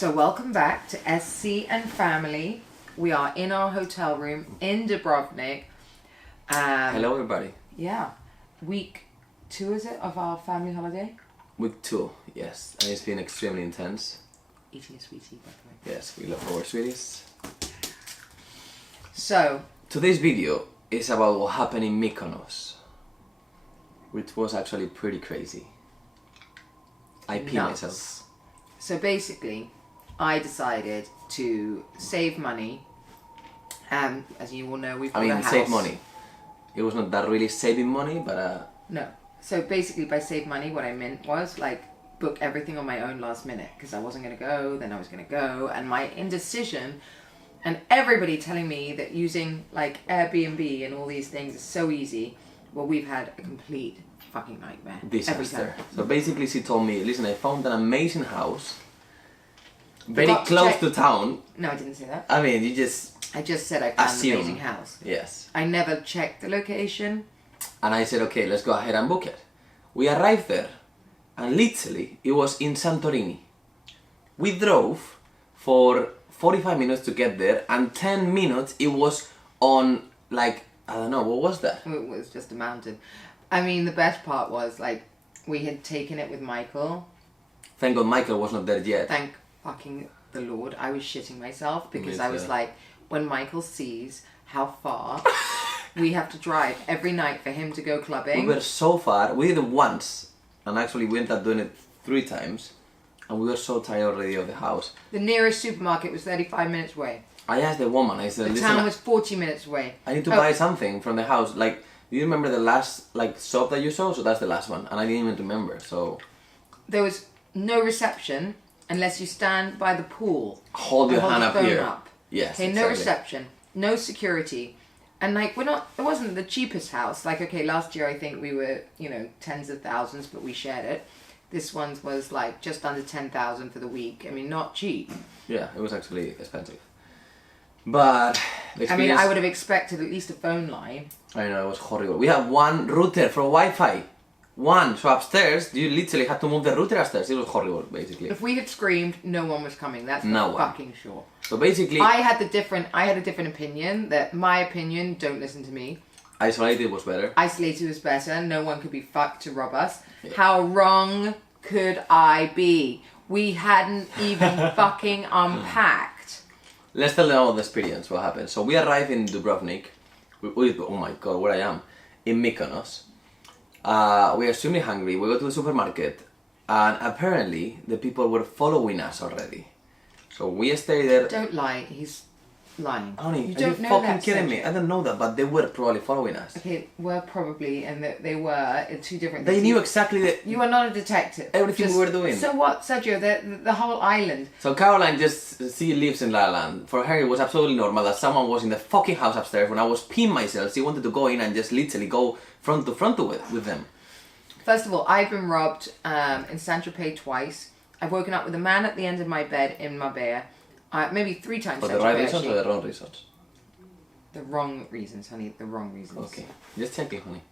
So welcome back to SC and Family. We are in our hotel room in Dubrovnik. Hello everybody. Yeah. Week 2 is it of our family holiday? Week 2, yes. And it's been extremely intense. Eating a sweetie, by the way. Yes, we love our sweeties. So today's video is about what happened in Mykonos, which was actually pretty crazy. I pee myself. So basically, I decided to save money. As you all know, we've got a house. Save money. It was not that really saving money, but No. So basically, by save money, what I meant was like book everything on my own last minute because I wasn't going to go, then I was going to go, and my indecision, and everybody telling me that using like Airbnb and all these things is so easy. Well, we've had a complete fucking nightmare. disaster. So basically, she told me, "Listen, I found an amazing house, very close to town." No, I didn't say that. I mean, you just I just said I found an amazing house. Yes. I never checked the location. And I said, okay, let's go ahead and book it. We arrived there, and literally, it was in Santorini. We drove for 45 minutes to get there, and 10 minutes it was on, like, I don't know, what was that? It was just a mountain. I mean, the best part was, like, we had taken it with Michael. Thank God Michael was not there yet. Thank fucking the Lord. I was shitting myself because I was like, when Michael sees how far we have to drive every night for him to go clubbing. We were so far. We did it once, and actually we ended up doing it 3 times, and we were so tired already of the house. The nearest supermarket was 35 minutes away. I asked the woman, I said, the listen, town was 40 minutes away. I need to buy something from the house. Like, do you remember the last shop that you saw? So that's the last one, and I didn't even remember. So there was no reception unless you stand by the pool. Hold your hand up here. Up. Yes. Okay, exactly. no reception, no security. And like, it wasn't the cheapest house. Like, okay, last year I think we were, tens of thousands, but we shared it. This one was like just under 10,000 for the week. I mean, not cheap. Yeah, it was actually expensive. But the experience, I mean, I would have expected at least a phone line. I know, it was horrible. We had one router for Wi-Fi. One. So upstairs, you literally had to move the router upstairs. It was horrible, basically. If we had screamed, no one was coming. That's for fucking sure. So basically, I had a different opinion. That my opinion, don't listen to me. Isolated was better. Isolated was better. No one could be fucked to rob us. Yeah. How wrong could I be? We hadn't even fucking unpacked. Let's tell them about the experience, what happened. So we arrived in Dubrovnik. Oh my god, where I am. In Mykonos. We are extremely hungry. We go to the supermarket. And apparently, the people were following us already. So we stayed there. Don't lie, he's lying. Honey, you don't know fucking kidding me? I don't know that, but they were probably following us. Okay, were probably, and they were in 2 different things. They knew exactly You are not a detective. Everything we were doing. So what, Sergio? The whole island. So Caroline she lives in La Land. For her, it was absolutely normal that someone was in the fucking house upstairs when I was peeing myself. She wanted to go in and just literally go front to front with them. First of all, I've been robbed in Saint-Tropez twice. I've woken up with a man at the end of my bed in Marbella. Maybe 3 times. For the right reasons or the wrong reasons? The wrong reasons, honey. The wrong reasons. Okay, just checking, honey.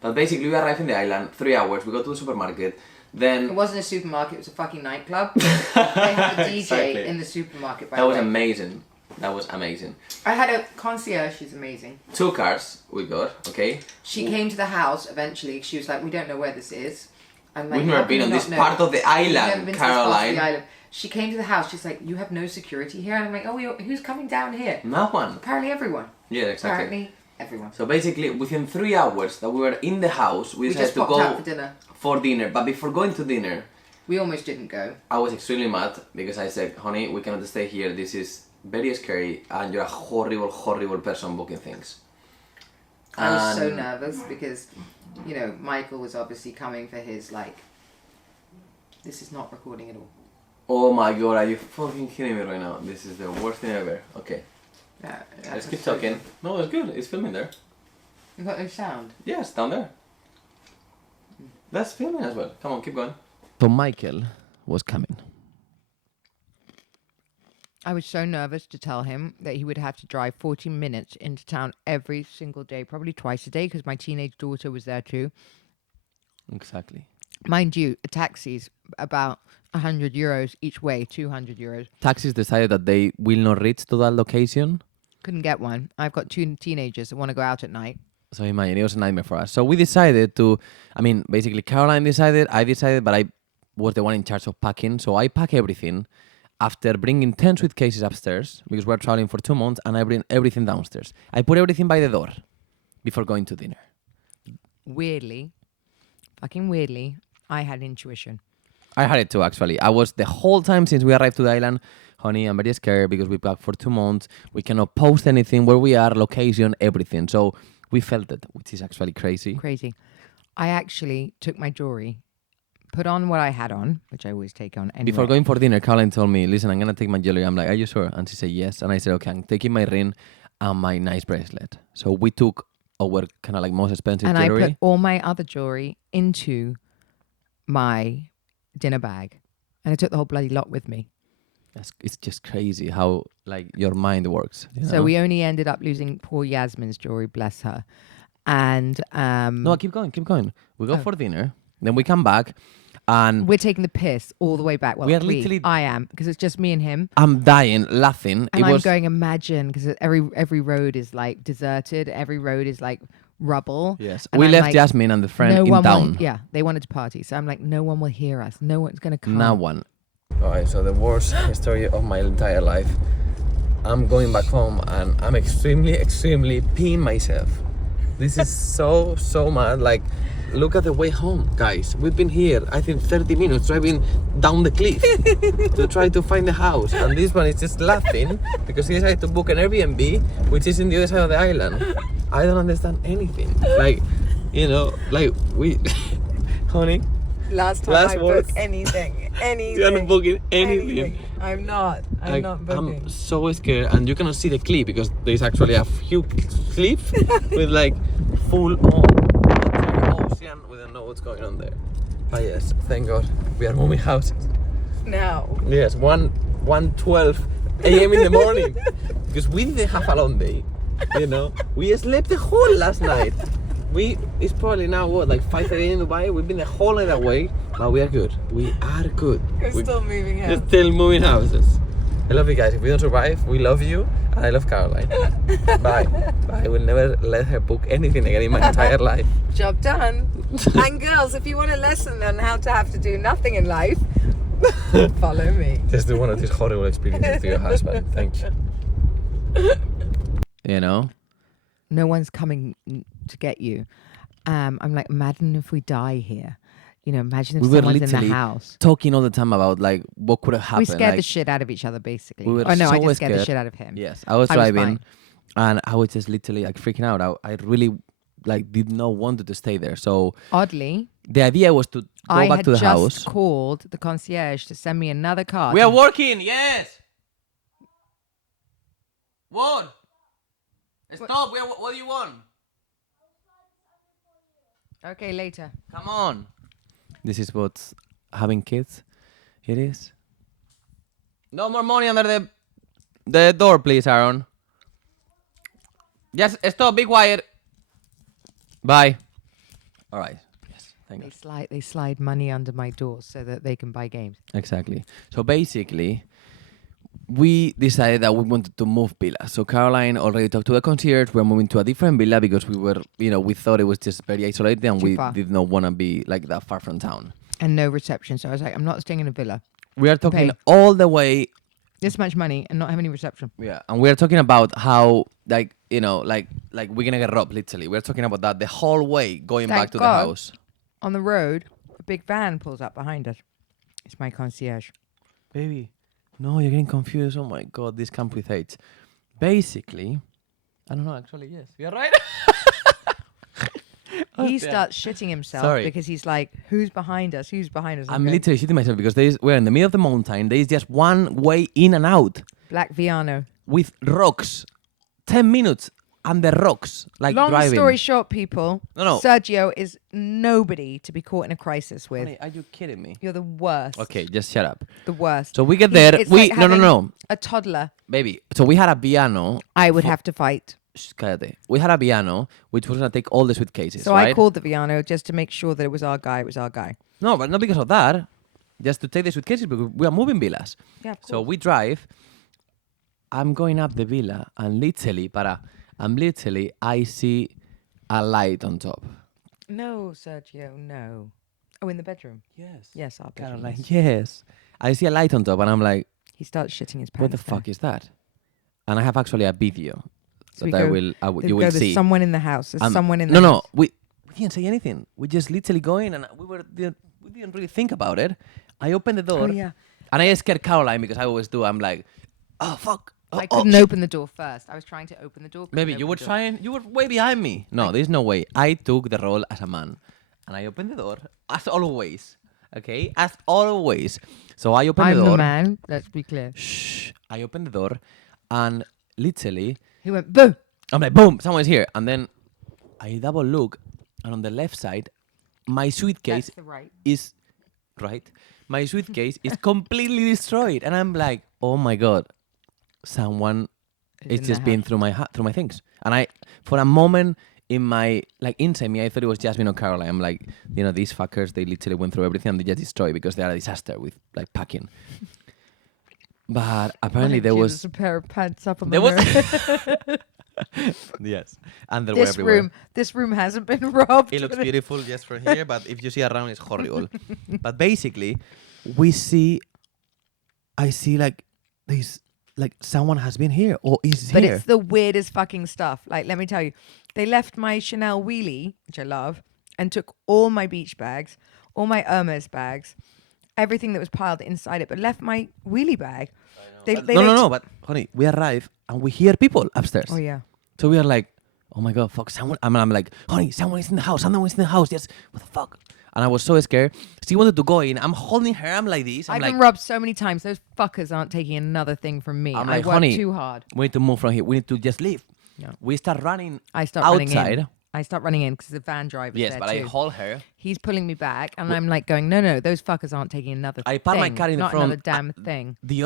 But basically, we arrived in the island, 3 hours. We go to the supermarket. Then it wasn't a supermarket; it was a fucking nightclub. They had a DJ in the supermarket. By that the was way. Amazing. That was amazing. I had a concierge. She's amazing. 2 cars we got. Okay. She came to the house eventually. She was like, "We don't know where this is." I'm like, we've never been on this part of the island, Caroline. She came to the house. She's like, "You have no security here." And I'm like, "Oh, who's coming down here?" No one. Apparently everyone. Yeah, exactly. Apparently everyone. So basically, within 3 hours that we were in the house, we decided just to popped go out for dinner. But before going to dinner, we almost didn't go. I was extremely mad because I said, "Honey, we cannot stay here. This is very scary, and you're a horrible, horrible person booking things." I was so nervous because, Michael was obviously coming for his This is not recording at all. Oh my god, are you fucking kidding me right now? This is the worst thing ever. Okay. Yeah, let's keep talking. No, it's good. It's filming there. You got no sound? Yes, down there. That's filming as well. Come on, keep going. So Michael was coming. I was so nervous to tell him that he would have to drive 40 minutes into town every single day, probably twice a day, because my teenage daughter was there too. Exactly. Mind you, a taxi's about 100 euros each way, 200 euros. Taxis decided that they will not reach to that location. Couldn't get one. I've got 2 teenagers that want to go out at night. So imagine, it was a nightmare for us. So we decided to, basically Caroline decided, I decided, but I was the one in charge of packing. So I pack everything after bringing 10 suitcases upstairs because we're traveling for 2 months, and I bring everything downstairs. I put everything by the door before going to dinner. Fucking weirdly, I had intuition. I had it too, actually. I was the whole time since we arrived to the island, honey, I'm very scared because we packed for 2 months. We cannot post anything, where we are, location, everything. So we felt it, which is actually crazy. Crazy. I actually took my jewelry, put on what I had on, which I always take on anyway. Before going for dinner, Caroline told me, listen, I'm going to take my jewelry. I'm like, are you sure? And she said yes. And I said, okay, I'm taking my ring and my nice bracelet. So we took our kind of like most expensive jewelry. And I put all my other jewelry into my dinner bag. And I took the whole bloody lot with me. It's just crazy how like your mind works. So we only ended up losing poor Yasmin's jewelry, bless her. And no, keep going. We go for dinner, then we come back, and we're taking the piss all the way back. Well, we are literally. I am, because it's just me and him. I'm dying, laughing. And I'm going, imagine, because every road is like deserted. Every road is like rubble. Yes, and we I'm left like, Jasmine and the friend in town. They wanted to party, so I'm like, no one will hear us. No one's gonna come. No one. Alright, so the worst story of my entire life. I'm going back home and I'm extremely peeing myself. This is so mad. Like, look at the way home, guys. We've been here, I think, 30 minutes driving down the cliff to try to find the house. And this one is just laughing because he decided to book an Airbnb, which is in the other side of the island. I don't understand anything. Like, like we, honey. Last time I booked anything. You're not booking anything. I'm not booking. I'm so scared, and you cannot see the cliff because there's actually a huge cliff with like full on ocean. We don't know what's going on there. But yes, thank God we are moving houses now. Yes, 1:12 a.m. in the morning because we didn't have a long day. We slept the whole last night. It's probably now like 5 a.m. in Dubai. We've been the whole night away, but we are good. We are good. We're still moving houses. We're still moving houses. I love you guys. If we don't survive, we love you, and I love Caroline. Bye. I will never let her book anything again in my entire life. Job done. And girls, if you want a lesson on how to have to do nothing in life, follow me. Just do one of these horrible experiences to your husband. Thank you. No one's coming to get you. I'm like, imagine if we die here. Imagine if someone's in the house. Talking all the time about like what could have happened. We scared the shit out of each other, basically. I just scared the shit out of him. Yes, I was driving, and I was just literally like freaking out. I really like did not want to stay there. So oddly, the idea was to go back to the house. I just called the concierge to send me another card. We are working. Yes. What? Stop! What do you want? Okay, later. Come on. This is what having kids it is. No more money under the door, please, Aaron. Just stop. Be quiet. Bye. All right. Yes. Thank you. They slide money under my door so that they can buy games. Exactly. So basically, we decided that we wanted to move villas. So Caroline already talked to the concierge. We're moving to a different villa because we were, we thought it was just very isolated and we did not want to be like that far from town. And no reception. So I was like, I'm not staying in a villa. We are talking all the way. This much money and not have any reception. Yeah. And we're talking about how, like we're going to get robbed, literally. We're talking about that the whole way going back to the house. On the road, a big van pulls up behind us. It's my concierge. Baby. No, you're getting confused. Oh my God, this comes with age. Basically, I don't know, actually, yes. You're right. He starts shitting himself because he's like, who's behind us? Who's behind us? I'm literally shitting myself because we're in the middle of the mountain. There is just one way in and out. Black Viano. With rocks. 10 minutes under rocks, like Long driving. Story short, people. No. Sergio is nobody to be caught in a crisis with. Honey, are you kidding me? You're the worst. Okay, just shut up. The worst. So we get there. It's like no. a toddler. Baby. So we had a piano. I would have to fight. cállate. We had a Viano, which was gonna take all the suitcases. So right? I called the Viano just to make sure that it was our guy. It was our guy. No, but not because of that. Just to take the suitcases because we are moving villas. Yeah, of course. So we drive. I'm going up the villa and literally, I see a light on top. No, Sergio, no. Oh, in the bedroom. Yes. Yes, our bedroom. Caroline, yes. I see a light on top and I'm like, He starts shitting his pants. what the fuck is that? And I have actually a video So we that go- you will There's see. someone in the house. There's someone in the No, house. we didn't say anything. We just literally going and we didn't really think about it. I opened the door Oh, yeah. and I scared Caroline because I always do. I'm like, oh fuck. Oh, I couldn't shit. open the door first. I was trying to open the door. Maybe you were trying. You were way behind me. No, there's no way. I took the role as a man, and I opened the door as always. Okay, as always. So I opened I'm the door. the man. Let's be clear. Shh. I opened the door, and literally, He went boo. I'm like, boom, someone's here, and then I double look, and on the left side, my suitcase That's the right. is right. My suitcase is completely destroyed, and I'm like, oh my god, someone in it's the just been house. through my things. And I, for a moment in my, like inside me, I thought it was Jasmine or Caroline. I'm like, you know, these fuckers, they literally went through everything and they just destroyed because they are a disaster with like packing. But apparently there was There's a pair of pants up on there the was mirror. yes, and there were This everywhere. room hasn't been robbed. It looks beautiful just from here, but if you see around, it's horrible. But basically, I see like this, like someone has been here or is But here. it's the weirdest fucking stuff. Like, let me tell you, they left my Chanel wheelie, which I love, and took all my beach bags, all my Hermes bags, everything that was piled inside it, but left my wheelie bag. No, but honey, we arrive and we hear people upstairs. Oh yeah. So we are like, oh my god, fuck, someone. I'm like, honey, someone is in the house. Someone is in the house. Yes, what the fuck? And I was so scared. She wanted to go in. I'm holding her. I'm like this. I've I'm been like, robbed so many times. Those fuckers aren't taking another thing from me. I'm I like, work honey, too hard. we need to move from here. We need to just leave. Yeah. We start running I start running outside. in. I start running in because the van driver's Yes, there but I too. hold her. He's pulling me back, and I'm like going, no, those fuckers aren't taking another I thing. park my car in the not front. another damn thing. The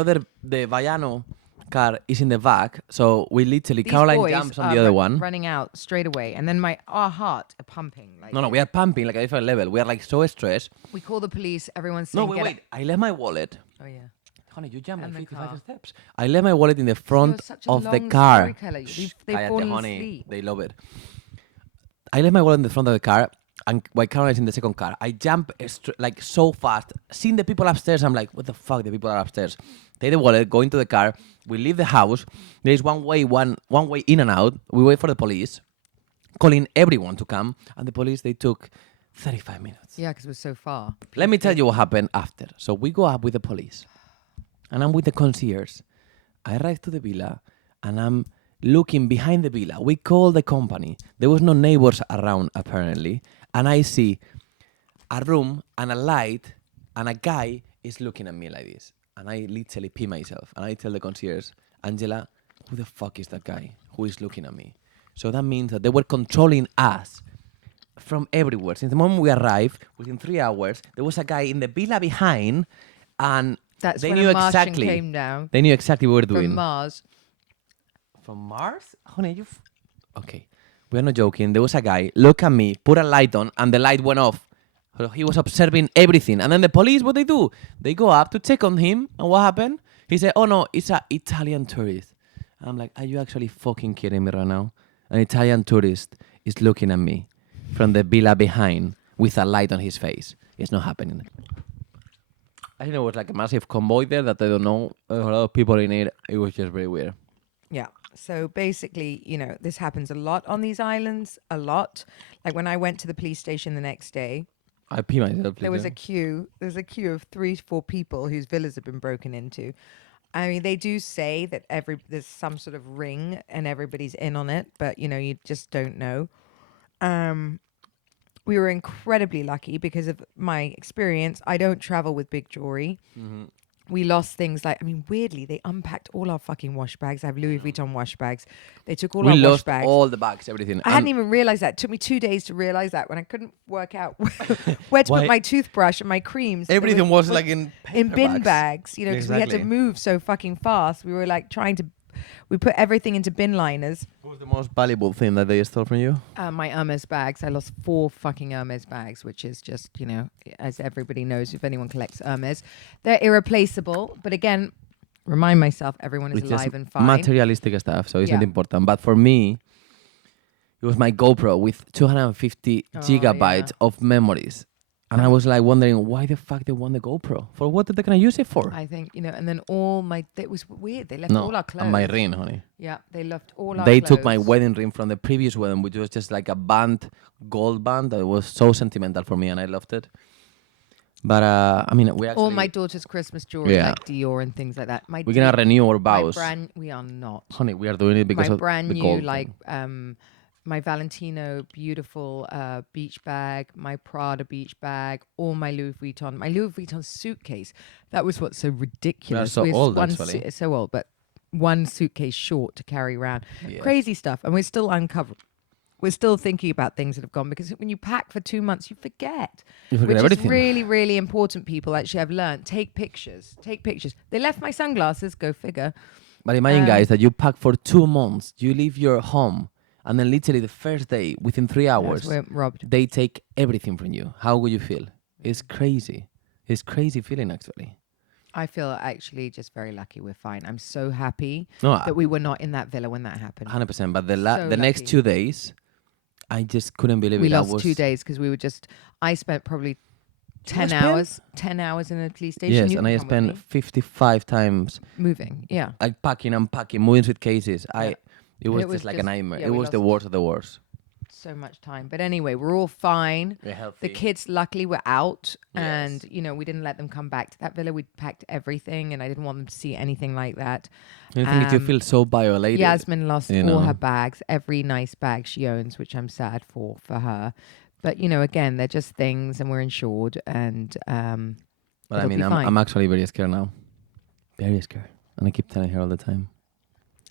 Vallano car is in the back. So we literally, These Caroline boys jumps on are the other one. running out straight away, and then our heart are pumping. Like, No, we are pumping like a different level. We are like so stressed. we call the police. Everyone's No, saying, wait. I left my wallet. Oh yeah. Honey, you jumped And like the 55 car. steps. I left my wallet in the front You're such a of the long car. storyteller. They've Cállate, fallen honey. asleep. They love it. I left my wallet in the front of the car, and while Caroline is in the second car, I jump like so fast. Seeing the people upstairs, I'm like, what the fuck? The people are upstairs. Take the wallet, go into the car. We leave the house. There is one way in and out. We wait for the police, calling everyone to come, and the police they took 35 minutes. Yeah, because we're so far. Let me tell you what happened after. So we go up with the police, and I'm with the concierge. I arrive to the villa, and I'm looking behind the villa. We call the company. There was no neighbors around, apparently. And I see a room and a light, and a guy is looking at me like this. And I literally pee myself. And I tell the concierge, Angela, who the fuck is that guy who is looking at me? So that means that they were controlling us from everywhere. Since the moment we arrived, within 3 hours, there was a guy in the villa behind, and That's they when knew a Martian exactly. came down They knew exactly what we were doing. from Mars. From Mars? Honey, okay. We're not joking. There was a guy, look at me, put a light on, and the light went off. So he was observing everything. And then the police, what they do? They go up to check on him. And what happened? He said, oh no, it's an Italian tourist. And I'm like, are you actually fucking kidding me right now? An Italian tourist is looking at me from the villa behind with a light on his face. It's not happening. I think there was like a massive convoy there that I don't know. A lot of people in it. It was just very weird. Yeah. So basically, this happens a lot on these islands, a lot. Like when I went to the police station the next day, I pee myself. there was a queue. There was a queue of 3 to 4 people whose villas have been broken into. I mean, they do say that there's some sort of ring and everybody's in on it, but you just don't know. We were incredibly lucky because of my experience. I don't travel with big jewelry. Mm-hmm. We lost things like, weirdly, they unpacked all our fucking wash bags. I have Louis Vuitton wash bags. They took all our wash bags. All the bags, everything. I hadn't even realized that. It took me 2 days to realize that when I couldn't work out where to put my toothbrush and my creams. Everything was like in bin bags, because we had to Exactly. move so fucking fast. We were like trying to We put everything into bin liners. What was the most valuable thing that they stole from you? My Hermes bags. I lost 4 fucking Hermes bags, which is just, you know, as everybody knows, if anyone collects Hermes, they're irreplaceable. But again, remind myself, everyone is It's alive just and fine. materialistic stuff, so it's Yeah. not important. But for me, it was my GoPro with 250 gigabytes of memories. And I was like wondering why the fuck they want the GoPro? For what are they gonna use it for? I think, you know, and then it was weird. They left No, all our clothes. and my ring, honey. Yeah, they left all our They clothes. took my wedding ring from the previous wedding, which was just like a gold band that was so sentimental for me, and I loved it. But I mean, we actually all my daughter's Christmas jewelry, Yeah. like Dior and things like that. we're gonna renew our vows, We are not. honey. We are doing it because My of brand the new, gold like, thing. my Valentino beautiful beach bag, my Prada beach bag, all my Louis Vuitton suitcase. That was what's so ridiculous. so We're old, one actually. so old, but one suitcase short to carry around. Yes. Crazy stuff, and we're still uncovered. We're still thinking about things that have gone, because when you pack for 2 months, you forget. You forget which everything. is really, really important. People actually have learned. Take pictures. They left my sunglasses. Go figure. But imagine, guys, that you pack for 2 months, you leave your home, and then literally the first day, within 3 hours, We're robbed. they take everything from you. How would you feel? It's crazy. It's crazy feeling, actually. I feel actually just very lucky. We're fine. I'm so happy No, that we were not in that villa when that happened. 100%. But the So next lucky. 2 days, I just couldn't believe We it. lost 2 days because we were I spent probably 10 spent? hours in a police station. Yes, You and can I come with spent 55 times me. Moving. Yeah. like packing, unpacking, moving suitcases. Yeah. It was It was just like a just- nightmare. yeah, It we was the lost- worst of the worst. So much time. But anyway, we're all fine. We're healthy. The kids luckily were out, Yes. and you know, we didn't let them come back to that villa. We packed everything, and I didn't want them to see anything like that. I think you Um, feel so violated. Yasmin lost you all know. her bags, every nice bag she owns, which I'm sad for her. But you know, again, they're just things, and we're insured, and But I it'll mean, be fine. I'm actually very scared now. Very scared. And I keep telling her all the time.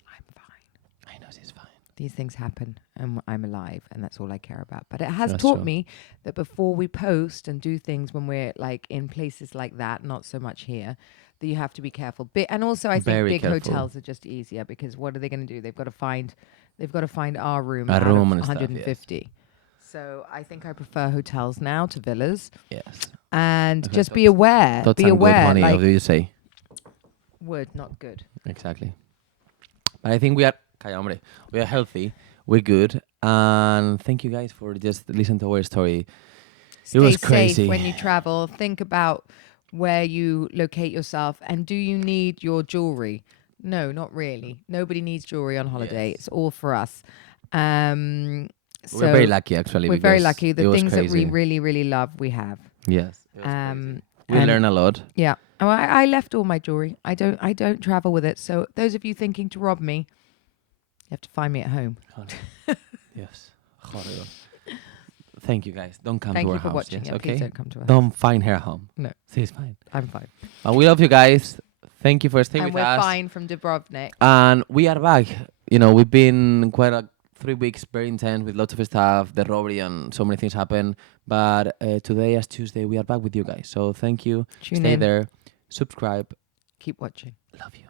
I'm fine. I know she's fine. These things happen, and I'm alive, and that's all I care about. But it has That's taught true. me that before we post and do things when we're like in places like that, not so much here, that you have to be careful. And also, I think Very big careful. hotels are just easier, because what are they going to do? They've got to find our room A out room of and stuff, 150. So I think I prefer hotels now to villas. Yes. And Okay, just so be aware. Thoughts Be and aware. good, honey, Like, what do you say? word, not good. Exactly. But I think we are, calla, hombre, we are healthy, we're good, and thank you guys for just listening to our story. Stay It was crazy. safe when you travel. Think about where you locate yourself, and do you need your jewelry? No, not really. Nobody needs jewelry on holiday. Yes. It's all for us. So We're very lucky, actually. We're very because lucky. it The was things that we crazy. really, really love, we have. Yes. It was we and- learn a lot. Yeah. Oh, I left all my jewelry. I don't travel with it. So those of you thinking to rob me, you have to find me at home. Yes. Horrible. Thank you, guys. Don't come Thank to you our for house. watching. Yes, Yeah, okay? please don't come to us. Don't find her at home. No. She's fine. I'm fine. But we love you guys. Thank you for staying And with we're us. fine from Dubrovnik. And we are back. You know, we've been quite 3 weeks very intense with lots of stuff, the robbery, and so many things happen. But today, as Tuesday, we are back with you guys. So thank you. Tune Stay in. there. Subscribe. Keep watching. Love you.